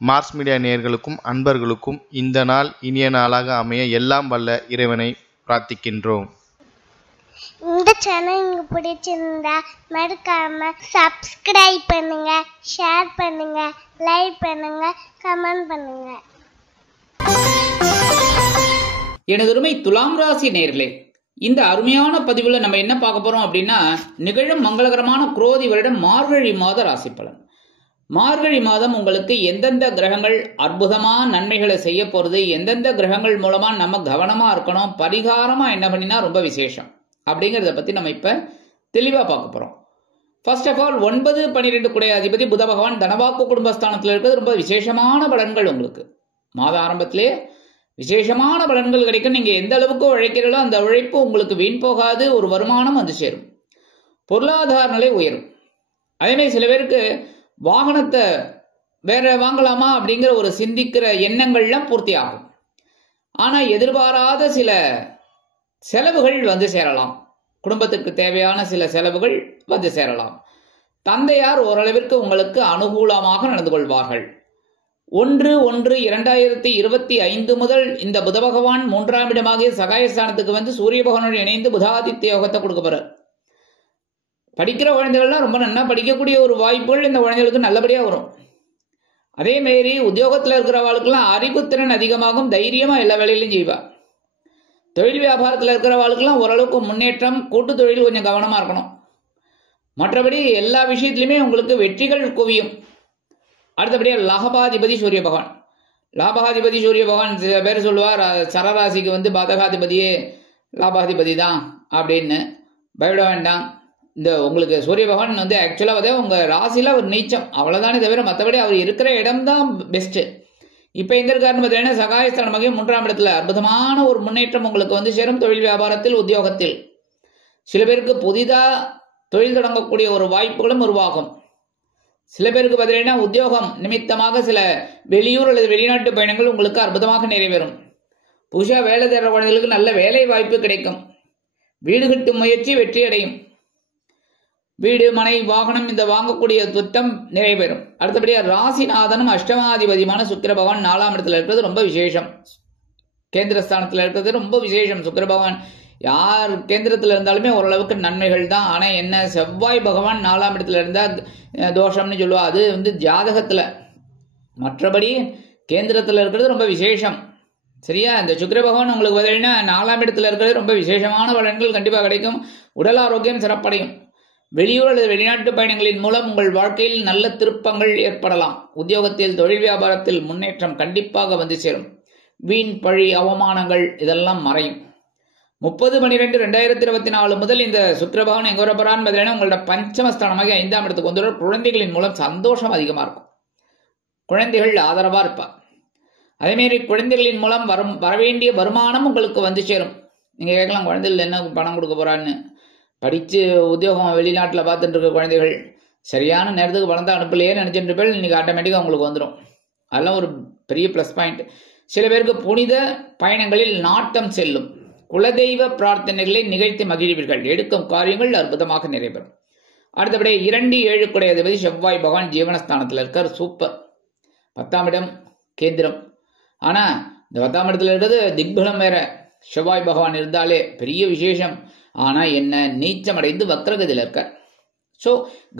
Mars media நேயர்களுக்கும் அன்பர்களுக்கும் இந்த நாள் இனிய நாளாக அமைய எல்லாம் வல்ல இறைவனை பிரார்த்திக்கின்றோம். இந்த சேனல் உங்களுக்கு பிடிச்சிருந்தா மறக்காம சப்ஸ்கிரைப் பண்ணுங்க, ஷேர் பண்ணுங்க, லைக் பண்ணுங்க, கமெண்ட் பண்ணுங்க. எனது அருமை துலாம் ராசி நேயர்களே, இந்த அருமையான பதிவுல நம்ம என்ன பார்க்க போறோம் அப்படின்னா, நிகழும் மங்களகரமான குரோதி வருடம் மார்கழி மாத ராசி பலன். மார்கழி மாதம் உங்களுக்கு எந்தெந்த கிரகங்கள் அற்புதமான நன்மைகளை செய்ய போறது, எந்தெந்த கிரகங்கள் மூலமா நம்ம கவனமா இருக்கணும், பரிகாரமா என்ன பண்ணினா ரொம்ப விசேஷம் அப்படிங்கறத பத்தி நம்ம இப்ப தெளிவா பார்க்க போறோம். ஃபர்ஸ்ட் ஆஃப் ஆல் 9, 12 கூடிய அதிபதி புத பகவான் தனவாக்கு குடும்பஸ்தானத்தில் இருக்கிறது ரொம்ப விசேஷமான பலன்கள். உங்களுக்கு மாத ஆரம்பத்திலே விசேஷமான பலன்கள் கிடைக்கும். நீங்க எந்த அளவுக்கு உழைக்கிறீங்களோ அந்த உழைப்பு உங்களுக்கு வீண் போகாது, ஒரு வருமானம் வந்து சேரும், பொருளாதார நிலை உயரும். அதேமாதிரி சில பேருக்கு வாகனத்தை வேற வாங்கலாமா அப்படிங்கிற ஒரு சிந்திக்கிற எண்ணங்கள்லாம் பூர்த்தி ஆகும். ஆனா எதிர்பாராத சில செலவுகள் வந்து சேரலாம், குடும்பத்துக்கு தேவையான சில செலவுகள் வந்து சேரலாம். தந்தையார் ஓரளவிற்கு உங்களுக்கு அனுகூலமாக நடந்து கொள்வார்கள். 1/1/2025 முதல் இந்த புத பகவான் 3ஆம் இடமாகிய சகாயஸ்தானத்துக்கு வந்து சூரிய பகவானுடன் இணைந்து புதாதித்ய யோகத்தை கொடுக்க போறார். படிக்கிற குழந்தைகள்லாம் ரொம்ப நல்லா படிக்கக்கூடிய ஒரு வாய்ப்புகள் இந்த குழந்தைகளுக்கு நல்லபடியா வரும். அதே மாதிரி உத்தியோகத்தில் இருக்கிறவாளுக்கெல்லாம் அறிவுத்திறன் அதிகமாகும், தைரியமா எல்லா வேலையிலும் செய்வா. தொழில் வியாபாரத்தில் இருக்கிறவாளுக்கெல்லாம் ஓரளவுக்கு முன்னேற்றம், கூட்டு தொழில் கொஞ்சம் கவனமா இருக்கணும். மற்றபடி எல்லா விஷயத்திலுமே உங்களுக்கு வெற்றிகள் குவியும். அடுத்தபடியாக லாபாதிபதி சூரிய பகவான். லாபாதிபதி சூரிய பகவான் சில பேர் சொல்லுவார் சரராசிக்கு வந்து பாதகாதிபதியே லாபாதிபதி தான் அப்படின்னு. பயப்பட வேண்டாம். இந்த உங்களுக்கு சூரிய பகவான் வந்து ஆக்சுவலாக உங்க ராசியில ஒரு நீச்சம் அவ்வளவுதானே தவிர மற்றபடி அவர் இருக்கிற இடம் தான் பெஸ்ட். இப்ப எங்க இருக்காருன்னு பார்த்தீங்கன்னா சகாயஸ்தானமாக 3ஆம் இடத்துல அற்புதமான ஒரு முன்னேற்றம் உங்களுக்கு வந்து சேரும். தொழில் வியாபாரத்தில், உத்தியோகத்தில் சில பேருக்கு புதிதா தொழில் தொடங்கக்கூடிய ஒரு வாய்ப்புகளும் உருவாகும். சில பேருக்கு பார்த்தீங்கன்னா உத்தியோகம் நிமித்தமாக சில வெளியூர் அல்லது வெளிநாட்டு பயணங்கள் உங்களுக்கு அற்புதமாக நிறைவேறும். புதுசாக வேலை தேடுற குழந்தைகளுக்கு நல்ல வேலை வாய்ப்பு கிடைக்கும். வீடு கட்டும் முயற்சி வெற்றி அடையும். வீடு, மனை, வாகனம் இந்த வாங்கக்கூடிய திட்டம் நிறைவேறும். அடுத்தபடியாக ராசிநாதனும் அஷ்டமாதிபதியுமான சுக்கிர பகவான் 4ஆம் இடத்துல இருக்கிறது ரொம்ப விசேஷம். கேந்திரஸ்தானத்தில் இருக்கிறது ரொம்ப விசேஷம். சுக்கிர பகவான் யார் கேந்திரத்தில் இருந்தாலுமே ஓரளவுக்கு நன்மைகள் தான். ஆனால் என்ன, செவ்வாய் பகவான் 4ஆம் இடத்துல இருந்தால் தோஷம்னு சொல்லுவா. அது வந்து ஜாதகத்தில். மற்றபடி கேந்திரத்தில் இருக்கிறது ரொம்ப விசேஷம். சரியா? இந்த சுக்கிர பகவான் உங்களுக்கு பார்த்தீங்கன்னா 4ஆம் இடத்துல இருக்கிறது ரொம்ப விசேஷமான பலன்கள் கண்டிப்பாக கிடைக்கும். உடல் ஆரோக்கியம் சிறப்படையும். வெளியூர் அல்லது வெளிநாட்டு பயணங்களின் மூலம் உங்கள் வாழ்க்கையில் நல்ல திருப்பங்கள் ஏற்படலாம். உத்தியோகத்தில், தொழில் வியாபாரத்தில் முன்னேற்றம் கண்டிப்பாக வந்து சேரும். வீண் பழி, அவமானங்கள் இதெல்லாம் மறையும். 30/12/2024 முதல் இந்த சுக்கிரபகவான் எங்க வரப்போறான்னு பார்த்தீங்கன்னா உங்களோட பஞ்சமஸ்தானமாக 5ஆம் இடத்துக்கு வந்து குழந்தைகளின் மூலம் சந்தோஷம் அதிகமா இருக்கும். குழந்தைகள் ஆதரவா இருப்பா. அதேமாரி குழந்தைகளின் மூலம் வரவேண்டிய வருமானம் உங்களுக்கு வந்து சேரும். நீங்க கேட்கலாம், குழந்தைகள் என்ன பணம் கொடுக்க போறான்னு. படிச்சு உத்தியோகம் வெளிநாட்டில் பார்த்துட்டு இருக்க குழந்தைகள் சரியான நேரத்துக்கு பணம் தான் அனுப்பலையே நினைச்சிட்டு இருப்பேன், இன்னைக்கு ஆட்டோமேட்டிக்காக உங்களுக்கு வந்துடும். அதெல்லாம் ஒரு பெரிய ப்ளஸ் பாயிண்ட். சில பேருக்கு புனித பயணங்களில் நாட்டம் செல்லும். குலதெய்வ பிரார்த்தனைகளை நிகழ்த்தி மகிழ்வீர்கள். எடுக்கும் காரியங்கள் அற்புதமாக நிறைவேறும். அடுத்தபடி 2/7 கூடிய அதிபதி செவ்வாய் பகவான் ஜீவனஸ்தானத்தில் இருக்கார். சூப்பர். 10ஆம் இடம் கேந்திரம். ஆனா இந்த 10ஆம் இடத்துல இருக்கிறது திக்பலம் வேற. செவ்வாய் பகவான் இருந்தாலே பெரிய விசேஷம். ஆனா என்ன, நீச்சம் அடைந்து வக்ரகதியில் இருக்கார். ஸோ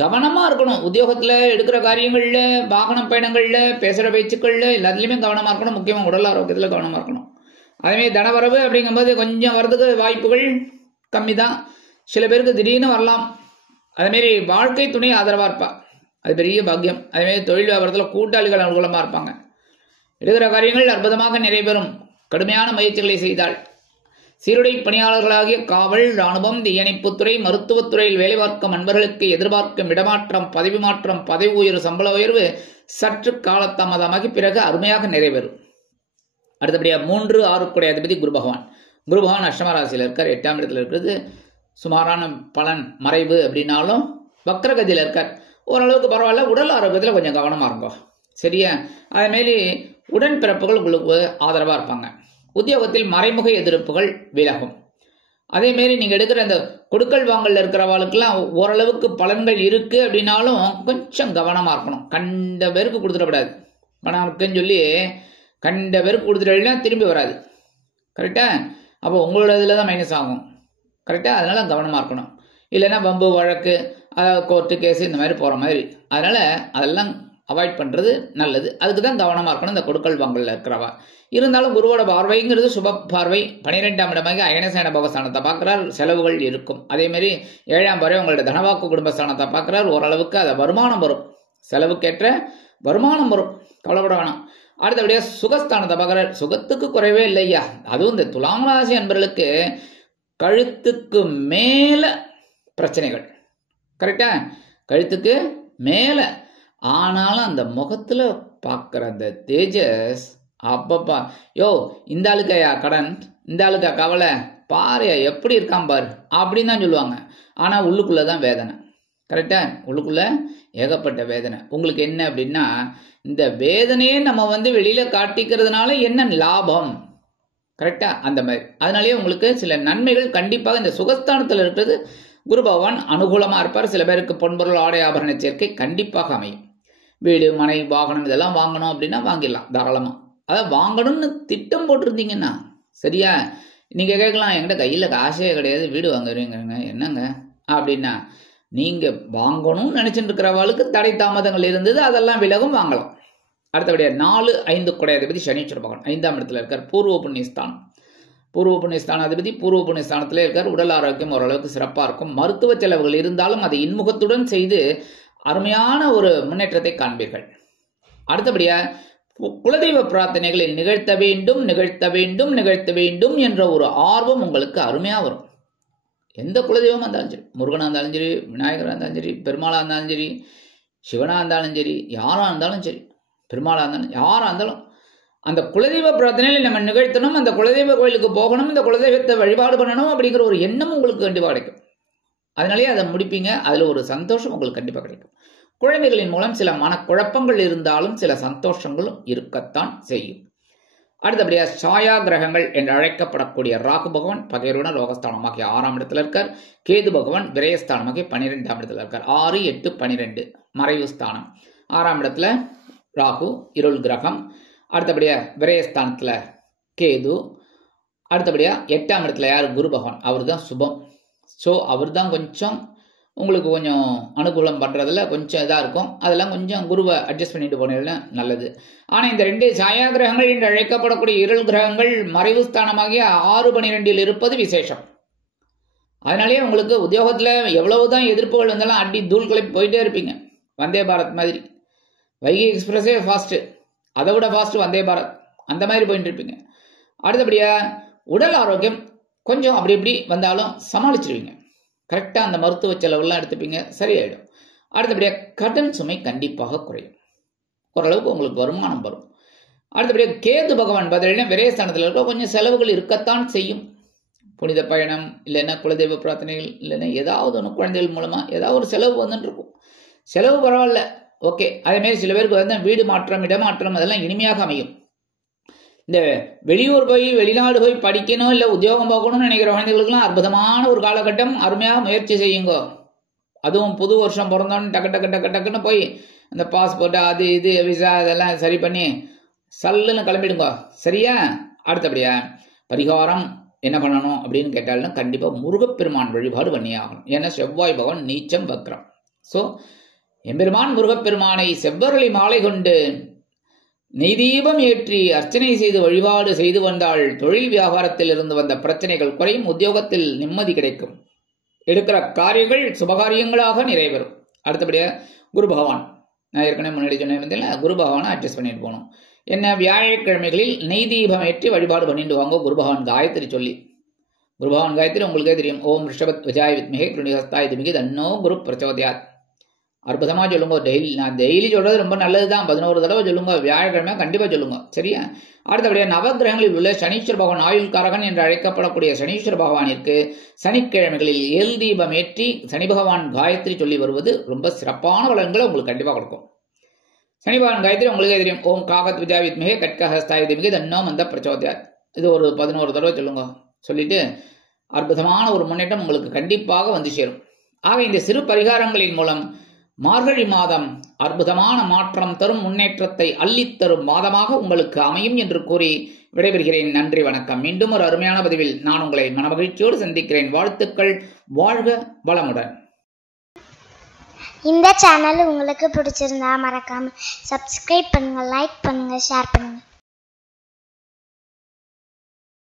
கவனமா இருக்கணும். உத்தியோகத்துல எடுக்கிற காரியங்கள்ல, வாகன பயணங்கள்ல, பேசுற பேச்சுக்கள்ல எல்லாத்துலயுமே கவனமா இருக்கணும். முக்கியமா உடல் ஆரோக்கியத்துல கவனமா இருக்கணும். அதேமாதிரி தனவரவு அப்படிங்கும்போது கொஞ்சம் வரதுக்கு வாய்ப்புகள் கம்மி தான். சில பேருக்கு திடீர்னு வரலாம். அதேமாரி வாழ்க்கை துணை ஆதரவா இருப்பா, அது பெரிய பாக்கியம். அதேமாதிரி தொழில் வியாபாரத்தில் கூட்டாளிகள் அனுகூலமா இருப்பாங்க. எடுக்கிற காரியங்கள் அற்புதமாக நிறைவேறும். கடுமையான முயற்சிகளை செய்தால். சீருடை பணியாளர்களாகிய காவல், ராணுவம், தீயணைப்புத்துறை, மருத்துவத்துறையில் வேலை பார்க்கும் அன்பர்களுக்கு எதிர்பார்க்கும் இடமாற்றம், பதவி மாற்றம், பதவி உயர்வு, சம்பள உயர்வு சற்று காலதாமதமாகி பிறகு அருமையாக நிறைவேறும். அடுத்தபடியாக 3/6 கூடிய அதிபதி குரு பகவான். குரு பகவான் அஷ்டம ராசியில் இருக்கார். 8ஆம் இடத்துல இருக்கிறது சுமாரான பலன், மறைவு அப்படின்னாலும் வக்ரகதியில் இருக்கார். ஓரளவுக்கு பரவாயில்ல. உடல் ஆரோக்கியத்தில் கொஞ்சம் கவனமாக இருக்கும். சரியா? அதேமாரி உடன்பிறப்புகள் உங்களுக்கு ஆதரவாக இருப்பாங்க. உத்தியோகத்தில் மறைமுக எதிர்ப்புகள் விலகும். அதேமாரி நீங்க எடுக்கிற அந்த கொடுக்கல் வாங்கல் இருக்கிறவாளுக்கெல்லாம் ஓரளவுக்கு பலன்கள் இருக்கு அப்படின்னாலும் கொஞ்சம் கவனமா இருக்கணும். கண்ட பேருக்கு கொடுத்துடக்கூடாது. பணம் இருக்குன்னு சொல்லி கண்ட பேருக்கு கொடுத்துட்டா திரும்பி வராது. கரெக்டா? அப்போ உங்களோட இதில் தான் மைனஸ் ஆகும். கரெக்டா? அதனால கவனமாக இருக்கணும். இல்லைன்னா வம்பு வழக்கு, கோர்ட்டு கேஸு இந்த மாதிரி போகிற மாதிரி. அதனால் அதெல்லாம் அவாய்ட் பண்ணுறது நல்லது. அதுக்கு தான் கவனமாக இருக்கணும் இந்த கொடுக்கல் வாங்கலில் இருக்கிறவா. இருந்தாலும் குருவோட பார்வைங்கிறது சுப பார்வை. 12ஆம் இடமாக அயனசேன போகஸ்தானத்தை பார்க்குறார், செலவுகள் இருக்கும். அதேமாரி 7ஆம் பார்வை உங்களோட தனவாக்கு குடும்பஸ்தானத்தை பார்க்குறார். ஓரளவுக்கு அதை வருமானம் வரும், செலவுக்கேற்ற வருமானம் வரும், கவலைப்பட வேணாம். அடுத்தபடியாக சுகஸ்தானத்தை பார்க்குறார். சுகத்துக்கு குறைவே இல்லையா. அதுவும் இந்த துலாம் ராசி அன்பர்களுக்கு கழுத்துக்கு மேலே பிரச்சனைகள். கரெக்டா? கழுத்துக்கு மேலே. ஆனாலும் அந்த முகத்தில் பார்க்குற அந்த தேஜஸ், அப்பப்பா யோ இந்த ஆளுக்கையா கடன், இந்த ஆளுக்கா கவலை, பாரு எப்படி இருக்கான் பாரு அப்படின்னு தான் சொல்லுவாங்க. ஆனால் உள்ளுக்குள்ளே தான் வேதனை. கரெக்டா? உள்ளுக்குள்ளே ஏகப்பட்ட வேதனை. உங்களுக்கு என்ன அப்படின்னா, இந்த வேதனையே நம்ம வெளியில் காட்டிக்கிறதுனால என்ன லாபம்? கரெக்டா? அந்த மாதிரி. அதனாலேயே உங்களுக்கு சில நன்மைகள் கண்டிப்பாக இந்த சுகஸ்தானத்தில் இருக்கிறது. குரு பகவான் அனுகூலமாக இருப்பார். சில பேருக்கு பொன்பொருள் ஆடை ஆபரண சேர்க்கை கண்டிப்பாக அமையும். வீடு மனை வாகனம் இதெல்லாம் வாங்கணும் அப்படின்னா வாங்கிடலாம் தாராளமாக. அதை வாங்கணும்னு திட்டம் போட்டிருந்தீங்கன்னா சரியா. நீங்கள் கேட்கலாம், என்கிட்ட கையில் காசே கிடையாது வீடு வாங்குறீங்க என்னங்க அப்படின்னா, நீங்கள் வாங்கணும்னு நினச்சிட்டு இருக்கிறவாளுக்கு தடை தாமதங்கள் இருந்தது, அதெல்லாம் விலகும், வாங்கலாம். அடுத்தபடியாக 4, 5 குடையாதிபதி சனீஸ்வர பகவான் 5ஆம் இடத்துல இருக்கார். பூர்வ புண்ணியஸ்தானம். பூர்வ புண்ணியஸ்தானாதிபதி பூர்வ புண்ணியஸ்தானத்திலே இருக்கார். உடல் ஆரோக்கியம் ஓரளவுக்கு சிறப்பாக இருக்கும். மருத்துவ செலவுகள் இருந்தாலும் அதை இன்முகத்துடன் செய்து அருமையான ஒரு முன்னேற்றத்தை காண்பீர்கள். அடுத்தபடியாக குலதெய்வ பிரார்த்தனைகளில் நிகழ்த்த வேண்டும் நிகழ்த்த வேண்டும் நிகழ்த்த வேண்டும் என்ற ஒரு ஆர்வம் உங்களுக்கு அருமையாக வரும். எந்த குலதெய்வமாக இருந்தாலும் சரி, முருகனாக இருந்தாலும் சரி, விநாயகராக இருந்தாலும் சரி, பெருமாளாக இருந்தாலும் சரி, சிவனாக இருந்தாலும் சரி, யாராக இருந்தாலும் சரி, பெருமாளாக இருந்தாலும் யாராக இருந்தாலும் அந்த குலதெய்வ பிரார்த்தனையில் நம்ம நிகழ்த்தணும், அந்த குலதெய்வ கோயிலுக்கு போகணும், இந்த குலதெய்வத்தை வழிபாடு பண்ணணும் அப்படிங்கிற ஒரு எண்ணம் உங்களுக்கு கண்டிப்பாக கிடைக்கும். அதனாலேயே அதை முடிப்பீங்க. அதில் ஒரு சந்தோஷம் உங்களுக்கு கண்டிப்பாக கிடைக்கும். குழந்தைகளின் மூலம் சில மனக்குழப்பங்கள் இருந்தாலும் சில சந்தோஷங்களும் இருக்கத்தான் செய்யும். அடுத்தபடியாக சாயா கிரகங்கள் என்று அழைக்கப்படக்கூடிய ராகு பகவான் பகைருண லோகஸ்தானமாகிய 6ஆம் இடத்துல இருக்கார். கேது பகவான் விரயஸ்தானமாகிய 12ஆம் இடத்துல இருக்கார். 6, 8, 12 மறைவு ஸ்தானம். 6ஆம் இடத்துல ராகு இருள் கிரகம். அடுத்தபடியாக விரயஸ்தானத்தில் கேது. அடுத்தபடியாக 8ஆம் இடத்துல யார்? குரு பகவான். அவர் தான் சுபம். ஸோ அவர் தான் கொஞ்சம் உங்களுக்கு கொஞ்சம் அனுகூலம் பண்ணுறதுல கொஞ்சம் இதாக இருக்கும். அதெல்லாம் கொஞ்சம் குருவை அட்ஜஸ்ட் பண்ணிட்டு போனதுல நல்லது. ஆனால் இந்த 2 சாயா கிரகங்கள் என்று அழைக்கப்படக்கூடிய இருள் கிரகங்கள் மறைவு ஸ்தானமாகிய 6, 12 இருப்பது விசேஷம். அதனாலேயே உங்களுக்கு உத்தியோகத்தில் எவ்வளவுதான் எதிர்ப்புகள் வந்தாலும் அடி தூள் கிளப்பி போயிட்டே இருப்பீங்க. வந்தே பாரத் மாதிரி. வைகை எக்ஸ்பிரஸே ஃபாஸ்ட்டு, அதை விட ஃபாஸ்ட்டு வந்தே பாரத், அந்த மாதிரி போயிட்டு இருப்பீங்க. அடுத்தபடியாக உடல் ஆரோக்கியம் கொஞ்சம் அப்படி இப்படி வந்தாலும் சமாளிச்சிருவீங்க. கரெக்டாக அந்த மருத்துவ செலவெல்லாம் எடுத்துப்பீங்க, சரியாயிடும். அடுத்தபடியாக கடன் சுமை கண்டிப்பாக குறையும். ஓரளவுக்கு உங்களுக்கு வருமானம் வரும். அடுத்தபடியாக கேது பகவான் பார்த்தீங்கன்னா விரயஸ்தானத்தில் இருக்க கொஞ்சம் செலவுகள் இருக்கத்தான் செய்யும். புனித பயணம், இல்லைன்னா குலதெய்வ பிரார்த்தனைகள், இல்லைன்னா ஏதாவது ஒன்று குழந்தைகள் மூலமாக ஏதாவது ஒரு செலவு வந்துட்டு இருக்கும். செலவு பரவாயில்ல, ஓகே. அதேமாரி சில பேருக்கு வீடு மாற்றம், இடமாற்றம் அதெல்லாம் இனிமையாக அமையும். இந்த வெளியூர் போய் வெளிநாடு போய் படிக்கணும், இல்லை உத்தியோகம் பார்க்கணும்னு நினைக்கிற குழந்தைகளுக்குலாம் அற்புதமான ஒரு காலகட்டம். அருமையாக முயற்சி செய்யுங்க. அதுவும் புது வருஷம் பிறந்தோன்னு டக்குன்னு போய் அந்த பாஸ்போர்ட் அது இது விசா இதெல்லாம் சரி பண்ணி சல்லுன்னு கிளம்பிடுங்க, சரியா? அடுத்தபடியா பரிகாரம் என்ன பண்ணணும் அப்படின்னு கேட்டாலும் கண்டிப்பாக முருகப்பெருமான் வழிபாடு பண்ணி ஆகணும். ஏன்னா செவ்வாய் பகவான் நீச்சம் வக்ரம். ஸோ எம்பெருமான் முருகப்பெருமானை செவ்வரளி மாலை கொண்டு நெய்தீபம் ஏற்றி அர்ச்சனை செய்து வழிபாடு செய்து வந்தால் தொழில் வியாபாரத்தில் இருந்து வந்த பிரச்சனைகள் குறையும், உத்தியோகத்தில் நிம்மதி கிடைக்கும், எடுக்கிற காரியங்கள் சுபகாரியங்களாக நிறைவேறும். அடுத்தபடியாக குரு பகவான், நான் ஏற்கனவே முன்னாடி சொன்னேன், குரு பகவானை அட்ஜஸ்ட் பண்ணிட்டு போகணும். என்ன, வியாழக்கிழமைகளில் நெய்தீபம் ஏற்றி வழிபாடு பண்ணிட்டு வாங்க. குரு பகவான் காயத்ரி சொல்லி, குரு பகவான் காயத்ரி உங்களுக்கே தெரியும். ஓம் ரிஷபத் விஜாய வித்மிகே கிருணிஹஸ்தாய திமிகி தன்னோ குரு பிரச்சோதயாத். அற்புதமாக சொல்லுங்க. நான் டெய்லி சொல்றது ரொம்ப நல்லது தான். 11 தடவை சொல்லுங்க. வியாழக்கிழமை கண்டிப்பாக சொல்லுங்க, சரியா? அடுத்தபடியாக நவகிரகங்களில் உள்ள சனீஸ்வர பகவான் ஆயுள்காரகன் என்று அழைக்கப்படக்கூடிய சனீஸ்வர பகவானிற்கு சனிக்கிழமைகளில் எல் தீபம் ஏற்றி சனி பகவான் காயத்ரி சொல்லி வருவது ரொம்ப சிறப்பான பலன்களை உங்களுக்கு கண்டிப்பாக கொடுக்கும். சனி பகவான் காயத்ரி உங்களுக்கே தெரியும். ஓம் காகத் விஜா வித்மிகே கட்கஹஸ்தாய திமிகி தன்னோ மந்த பிரச்சோதயாத். இது ஒரு 11 தடவை சொல்லுங்க. சொல்லிட்டு அற்புதமான ஒரு முன்னேற்றம் உங்களுக்கு கண்டிப்பாக வந்து சேரும். ஆக இந்த சிறு பரிகாரங்களின் மூலம் மார்கழி மாதம் அற்புதமான மாற்றம் தரும், முன்னேற்றத்தை அள்ளித்தரும் மாதமாக உங்களுக்கு அமையும் என்று கூறி விடைபெறுகிறேன். நன்றி, வணக்கம். மீண்டும் ஒரு அருமையான பதிவில் நான் உங்களை மனமகிழ்ச்சியோடு சந்திக்கிறேன். வாழ்த்துக்கள். வாழ்க வளமுடன். இந்த சேனல் உங்களுக்கு பிடிச்சிருந்தா மறக்காம சப்ஸ்கிரைப் பண்ணுங்க, லைக் பண்ணுங்க, ஷேர் பண்ணுங்க.